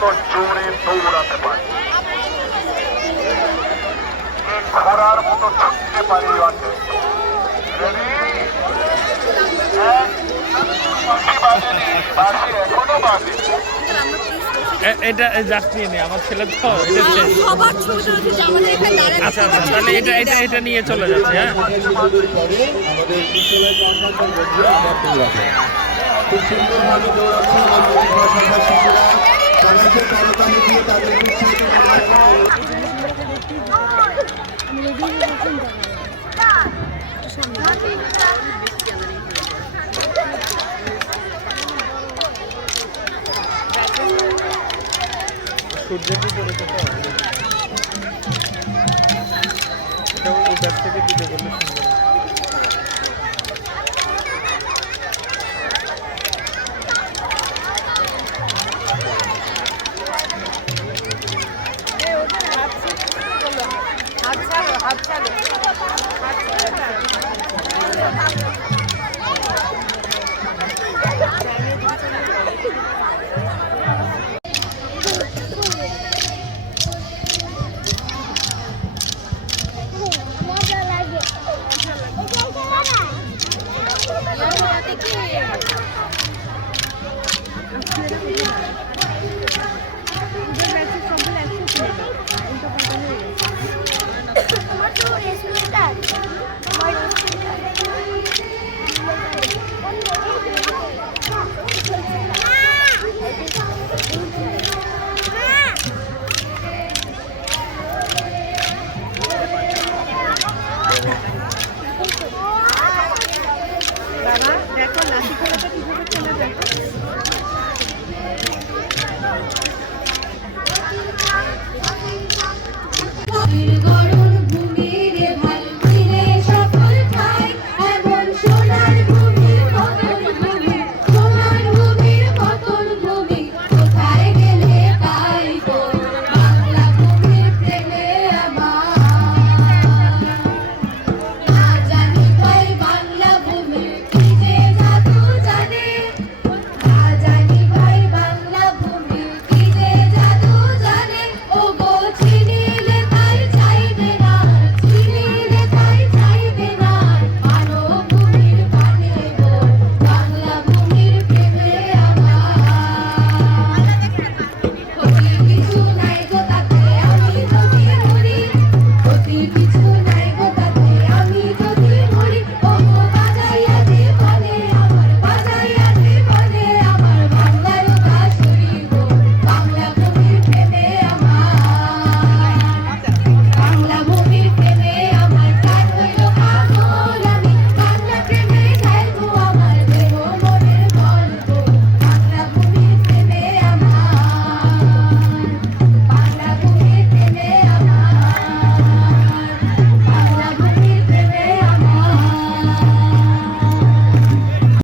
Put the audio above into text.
কত জোরে দৌড়াতে পারে, ঘোড়ার মতো ছুটতে পারে। এখনো বাজে। এটা জাস্ট নিয়ে নে, আমার ছেলে তো সবার ছোট ছোট যে আমাদের এখানে দাঁড়ায় আচ্ছা আচ্ছা, তাহলে এটা নিয়ে চলে যাচ্ছে। হ্যাঁ, খুব সুন্দরভাবে দৌড়াচ্ছে আমাদের পাশাপাশি শিশুরা। সবাইকে করতালি দিয়ে তাদের উৎসাহিত সূর্যের উপরে তো এটা ওই ব্যাগ থেকে ভিডিও করলে সুন্দর।